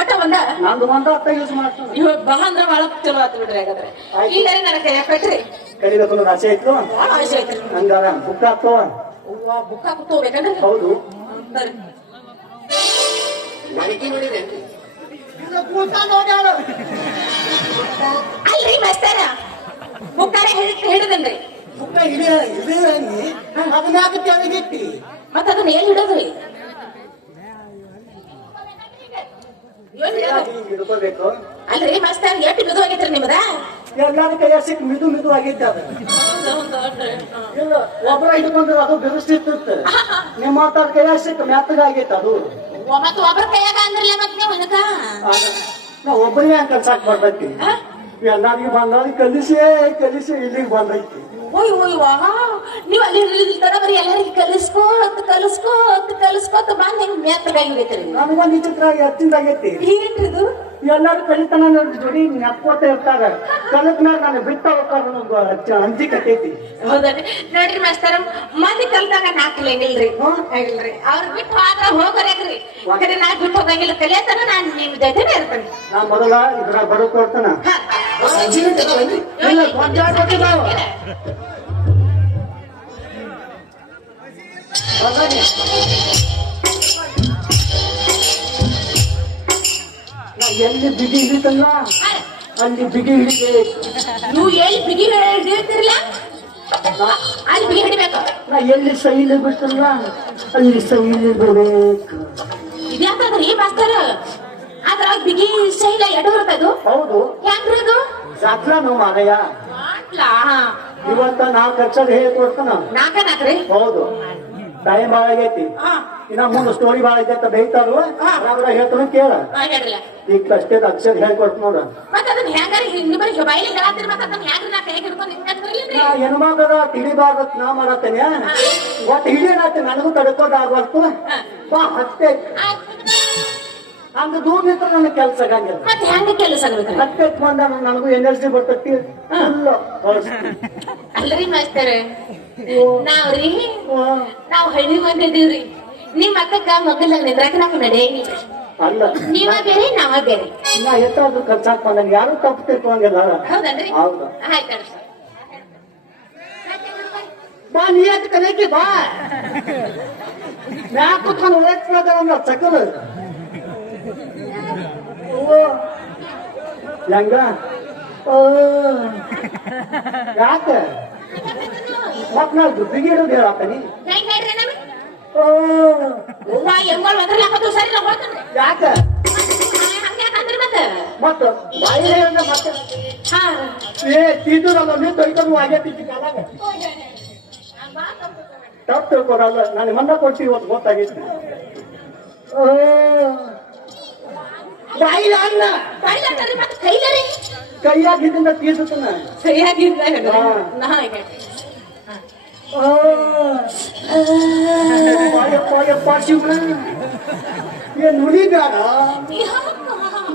ಒಟ್ಟ ಒಂದ ನಂದು ಒಂದ ಅತ್ತ ಯೂಸ್ ಮಾಡ್ತಾನೆ. ಇವಾಗ ಬಾ ಅಂದ್ರ ಬಹಳ ಚಲೋ ಆತು ಬಿಡ್ರಿ. ಹಾಗಾದ್ರೆ ಈಗ ನನ್ನ ಕೈಯಾಗ ಕಟ್ರಿ. ಕಲಿಬೇಕು ಆಸೆ ಇತ್ತು. ಬಹಳ ಆಸೆ ಐತ್ರಿ. ಹಂಗಾರ ಬುಕ್ ಆಗ್ತವ. ಬುಕ್ ಹಾಕೋಬೇಕಂದ್ರೆ ಹೌದು. ಅಲ್ರಿ ಮಸ್ತಾರ ಬುಕ್ಕಾರ ಹಿಡಿದನ್ರಿ. ಬುಕ್ಕ ಅದನ್ನ ತೆಳಗಿಟ್ಟಿ ಮತ್ತ ಅದನ್ನ ಏನ್ ಹಿಡೋದ್ರಿ? ಹಿಡ್ಕೋಬೇಕು. ಅಲ್ರಿ ಮಸ್ತಾರ ಎಷ್ಟು ಮಿದು ಆಗೈತ್ರಿ ನಿಮ್ದ? ಎಲ್ಲಾರ ಕೈಯ ಸಿಕ್ ಮಿದು ಮಿದು ಆಗಿದ್ದ ಅದ. ಇಲ್ಲ ಒಬ್ಬರ ಹಿಡ್ಕೊಂಡ್ರೆ ಅದು ಬೆರೆಸ್ತಿತ್ತು. ನಿಮ್ಮ ಮಾತಾಡ ಕೈಯ ಸಿಕ್ ಮೆತ್ತಗಾಗೈತೆ ಅದು. ಮತ್ತ ಒಬ್ಬರ ಕೈಯಾಗ ಅಂದ್ರಲ್ಲ ಮತ್ ನೀವು ಅದಕ್ಕ ನಾವ್ ಒಬ್ಬರಿಗೆ ಹಂಗ ಕಲ್ಸಾಕ್ ಬರ್ತೈತಿ. ಎಲ್ಲಾರಿಗೂ ಬಂದಾಗ ಕಲಿಸಿ ಕಲಿಸಿ ಇಲ್ಲಿಗೆ ಬಂದೈತಿ. ಓಯ್ ಓಯ್ ವಾ ನೀವ್ ಅಲ್ಲಿ ಇರ್ತಾರ ಬರೀ ಎಲ್ಲರಿಗೂ ಕಲಿಸ್ಕೋತ್ ಕಲಿಸ್ಕೋತ್ ಕಲಿಸ್ಕೋತ ಬಂದ್ ನಿಮ್ಗೆ ಮೆತ್ತಗಾಗಿರ್ಬೇಕ್ರಿ. ನನಗೊಂದು ಚಿತ್ರ ಎತ್ತಿಂದಾಗೈತಿ. ಏನ್ರಿದು? ಎಲ್ಲಾರು ಕಲಿತನ ಜೋಡಿ ನೆಕ್ಕೋತ ಇರ್ತಾರ. ಕಲಿತ ಮ್ಯಾಗ ನಾನು ಬಿಟ್ಟ ಹೋಗ್ತಾರ ಅಂಜಿ ಕಟ್ಟೈತಿ. ಹೌದಲ್ರಿ ನೋಡ್ರಿ ಮಾಸ್ತರ ಮಂದಿ ಕಲ್ತಾಗ ನಾಲ್ಕಿಲ್ರಿ ಇಲ್ರಿ ಅವ್ರ ಬಿಟ್ಟು ಆದ್ರ ಹೋಗ್ರಿ. ಕರೆ ನಾ ಬಿಟ್ಟು ಹೋಗಂಗಿಲ್ಲ. ಕಲಿಯತನ ನಾನ್ ನಿಮ್ ಜೊತೆನೆ ಇರ್ತೇನೆ. ನಾ ಮೊದಲ ಇದ್ರ ಬರೋ ಕೊಡ್ತಾನ. ಇಲ್ಲ ಎಲ್ಲಿ ಬಿಗಿ ಹಿಡಿತಲ್ಲ ಅಲ್ಲಿ ಬಿಗಿ ಹಿಡಿಬೇಕು. ನೀವು ಎಲ್ಲಿ ಬಿಗಿ ಹಿಡಿತಿರಲ್ಲ ಅಲ್ಲಿ ಬಿಗಿ ಹಿಡಿಬೇಕು. ನಾ ಎಲ್ಲಿ ಸೈಲಿ ಬಿಡ್ತಲ್ಲ ಅಲ್ಲಿ ಸೈಲಿ ಬಿಡ್ಬೇಕು. ಇದ್ಯಾಕಂದ್ರಿ ಮಾಸ್ತರ ಅದ್ರಾಗ ಬಿಗಿ ಶೈಲ ಎಡು ಬರ್ತದು? ಹೌದು. ಹೆಂಗ್ರಿ ಅದು? ಜಾತ್ರಾನು ಮಾರಯ್ಯ. ಇವತ್ತ 4 ಅಕ್ಷರ ಹೇಳ್ಕೊಡ್ತಾನ. ನಾಲ್ಕರಿ? ಹೌದು. ಟೈಮ್ ಭಾಳ ಆಗೈತಿ. ಇನ್ನ ಮುಂದೆ ಸ್ಟೋರಿ ಭಾಳ ಐತೆ ಬೈತಾರು. ಹೇಳ್ತಾನ ಕೇಳ. ಈಗ ಅಷ್ಟೇ ಅಕ್ಷರ ಹೇಳ್ಕೊಡ್ತ ನೋಡ. ಹೆಣ್ಮಗದ ತಿಳಿಬಾರ್ದ ನಾ ಮಾಡತ್ತೇನೆ. ಒಟ್ಟು ಹಿಡಿಯನಾತ ನನಗೂ ತಡ್ಕೋದಾಗ್ಬಾರ್ದು. ಬಾ ಹತ್ತೆ ಹಂಗ ದೂರ ನಿಂತ್ರ ನನಗೆ ಕೆಲಸ ಆಗಂಗಿಲ್ಲ. ಹತ್ತೆ ಬಂದ ನನಗೂ ಎನರ್ಜಿ ಬರ್ತೈತಿ. ಅಲ್ರಿ ಮಾಸ್ತರ ನಾವ್ ಹಳ್ಳಿ ಮಂದಿ ಇದೀವ್ರಿ. ನಿಮ್ ಅಕ್ಕಕ್ಕ ಮಗಲ ನಿಂದ್ರಾಕ ನಮ್ಗೆ ನಡೆಯಂಗಿಲ್ಲ. ಅಲ್ಲ ನೀವ ಬೇರೆ ನಾವ ಬೇರೆ. ನಾ ಎಷ್ಟಾದ್ರು ಖರ್ಚಾಕ್ ಬಂದಂಗ ಯಾರು ತಪ್ಪು ತಿಳ್ಕೊಂಗಿಲ್ಲ. ಹೌದನ್ರಿ? ಹೌದು. ಆಯ್ತು ಬಾ ನೀ ಯಾಕೆ ಕಲಿಯಕ್ಕೆ ಬಾ. ಮ್ಯಾಕ ಕುತ್ಕೊಂಡು ಓದ್ಕೊಳ್ಳೋದ ಚಕಲ್ ಹೆಂಗ ಯಾಕ ಮತ್ ನಾ ದುಡ್ಡಿಗೆ ಇಡೋದು ಹೇಳಾಕನಿ. ಯಾಕ ಮತ್ತ ತೀದು ನಮ್ಮ ತೊಯ್ಕೊಂಡು ಆಗೈತಿ ಕಾಲಾಗ. ತಪ್ಪು ತಿಳ್ಕೊಡಲ್ಲ. ನಾನು ಮಂದ ಕೊಡ್ತೀವಿ ಇವತ್ತು ಗೊತ್ತಾಗೈತಿ. ಕೈಯಾಗಿದ್ದ ತೀರ್ತಾನ. ಏನ್ ನುಡಿ ಬೇಡ.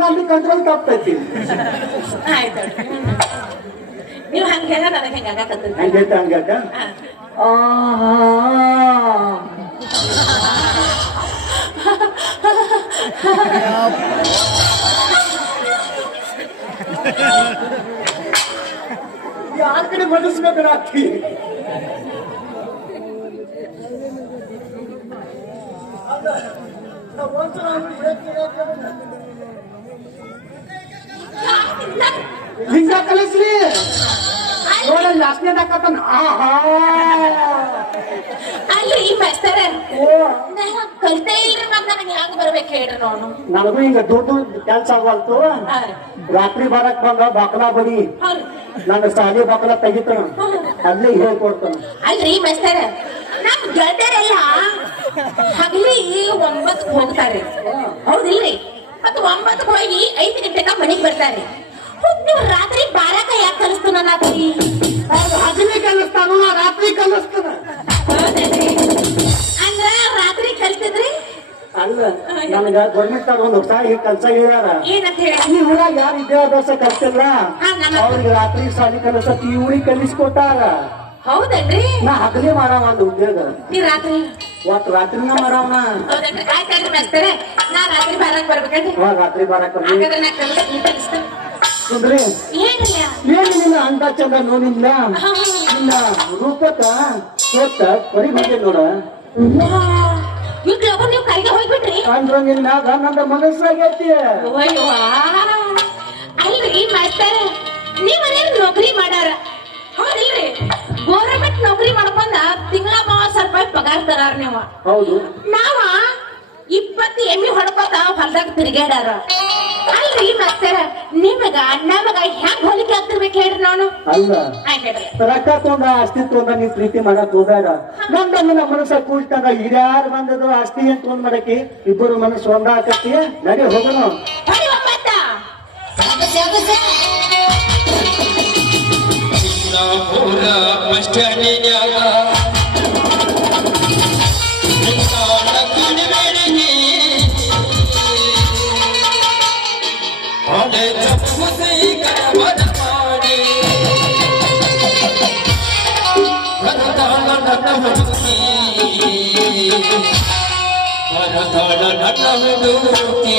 ನಂದು ಕಂಟ್ರೋಲ್ ತಪ್ಪೈತಿ. ನೀವು ಹಂಗ ಹೇಳ ನನಗೆ ಹೆಂಗಾಗತ್ತ ಹಂಗೈತ ಹಂಗಾಕ. ಯಾರ ಕಡೆ ಬಡಿಸ್ಬೇಕು ರಾತ್ರಿ. ಹಿಂಗ ಕಲಿಸ್ರಿ ನೋಡ ಲಾಸ್ನೇದಾಕತ್ತಾನ. ಅಲ್ಲಿ ಈ ಮಾಸ್ತರ ಕಲ್ತೇ ಇಲ್ರಿ ಮತ್ ನನಗೆ ಹೆಂಗ ಬರ್ಬೇಕು ಹೇಳ್ರಿ ನೋಡು. ನನಗೂ ಹಿಂಗ ದುಡ್ಡು ಕೆಲ್ಸ ಆಗಲ್ತು. ರಾತ್ರಿ ಬರಕ್ ಬಂದ ಬಕಲ ಬಡಿ ನನ್ನ ಸಾಲಿ ಬಕಲ ತೆಗಿತಾನ. ಅಲ್ಲೇ ಹೇಳ್ಕೊಡ್ತಾನ. ಅಲ್ರಿ ಮಾಸ್ತರ ನಮ್ ಗೆಳತಿಯರೆಲ್ಲ ಹಗಲಿ 9ಕ್ಕೆ ಹೋಗ್ತಾರೆ. ಹೌದಿಲ್ರಿ? ಮತ್ತು 9ಕ್ಕೆ ಹೋಗಿ 5 ಗಂಟೆಗ ಮನೆಗ್ ಬರ್ತಾರೆ. ನೀವು ರಾತ್ರಿ 12ಕ್ಕೆ ಯಾಕೆ ಕಲಿಸ್ತಾನ? ಹಗಲಿ ಕಲಿಸ್ತಾನ ರಾತ್ರಿ ಕಲಿಸ್ತಾನ. ಅಂದ್ರ ರಾತ್ರಿ ಕಲ್ತಿದ್ರಿ? ಅಲ್ಲ ನನಗ ಗೌರ್ಮೆಂಟ್ ಒಂದು ಹೊಸ ಕೆಲಸ ಹೇಳ್ಯಾರ. ಏನಂತ ಹೇಳಿ? ಈ ಊರಾಗ ಯಾರು ವಿದ್ಯಾಭ್ಯಾಸ ಕಲ್ತಿಲ್ಲ ಅವ್ರಿಗೆ ರಾತ್ರಿ ಸಾಲಿ ಕಲಿಸತ್ ಈ ಊರಿಗೆ ಕಲಿಸ್ಕೊಟ್ಟಾರ. ಹೌದನ್ರಿ ನಾ ಹಗಲೇ ಮಾಡವ ಒಂದು ಉದ್ಯೋಗ ನೀ ರಾತ್ರಿ ಒಟ್ಟು ರಾತ್ರಿನ ಮಾಡವನ ಹೌದನ್ರಿ ಆಯ್ತಾಯ್ತು ಮೇಸ್ತಾರೆ ನಾ ರಾತ್ರಿ ಬಾರಕ್ ಬರ್ಬೇಕನ್ರಿ ರಾತ್ರಿ ಬರಕ ಹಾಗಾದ್ರೆ ನಾ ಕಲಿಸ್ತೇನೆ ಸುಂದ್ರಿ ಏನಿಲ್ಲ ಏನು ನಿನ್ನ ಅಂದ ಚಂದ ನೋಡಿಲ್ಲ ನಿನ್ನ ರೂಪಕ್ಕ ಸ್ವತ್ತ ಕರಿ ಬಂದೆ ನೋಡ ಈಗ ನೀವು ಕೈಗೆ ಹೋಗ್ಬಿಟ್ರಿ ಅಂದ್ರ ನಿನ್ನಾಗ ನನ್ನ ಮನಸ್ಸಾಗೈತಿ ಅಯ್ಯೋ ಅಲ್ರಿ ಮಾಸ್ತರ ನೀವನೇನು ನೌಕರಿ ಮಾಡಾರ ಹೌದಿಲ್ರಿ ಗೋರ್ಮೆಂಟ್ ನೌಕರಿ ಮಾಡ್ಕೊಂಡ ತಿಂಗಳ 30,000 ರೂಪಾಯಿ ಪಗಾರ ತರಾರ ನೀವು ಹೌದು ನಾವ 20 ಎಮ್ಮಿ ಹೊಡ್ಕೋತ ಹೊಲ್ದಾಗ ತಿರ್ಗಾಡಾರ ಅಲ್ರಿ ಮಾಸ್ತರ ನಿಮಗ ನಮಗ ಹೆಂಗ್ ಹೋಲಿಕೆ ಆಗ್ತಿರ್ಬೇಕು ಹೇಳ್ರಿ ನಾನು ಅಲ್ಲ ಹೇಳ್ರಿ ರೊಕ್ಕ ತೊಂದ ಆಸ್ತಿ ತೊಂದ ನೀವ್ ಪ್ರೀತಿ ಮಾಡಕ್ ಹೋಗ್ಬೇಡ ನನ್ನ ಮನಸ್ಸ ಕೂಡ್ತಾಗ ಹಿರಿಯಾರು ಬಂದದ್ರು ಆಸ್ತಿ ಏನ್ ತೊಂದ್ ಮಾಡಕ್ಕೆ ಇಬ್ಬರು ಮನಸ್ಸು ಒಂದಾಕತ್ತಿ ನಡಿ ಹೋಗೋಣ ಹೊಡಿ ಒಮ್ಮತ್ತ ಪೂರ ಬಸ್ ಸ್ಟ್ಯಾಂಡಿನ್ಯಾಗ ಕಡಿಮೆಡಿಗೆ ಹಳೆ ತಪ್ಪುಸಿ ಕರವದ ಮಾಡಿ ಭರತಾಳ ನನ್ನ ಹುಡುಕಿ ಭರತಾಳ ನನ್ನ ಹುಡುಕಿ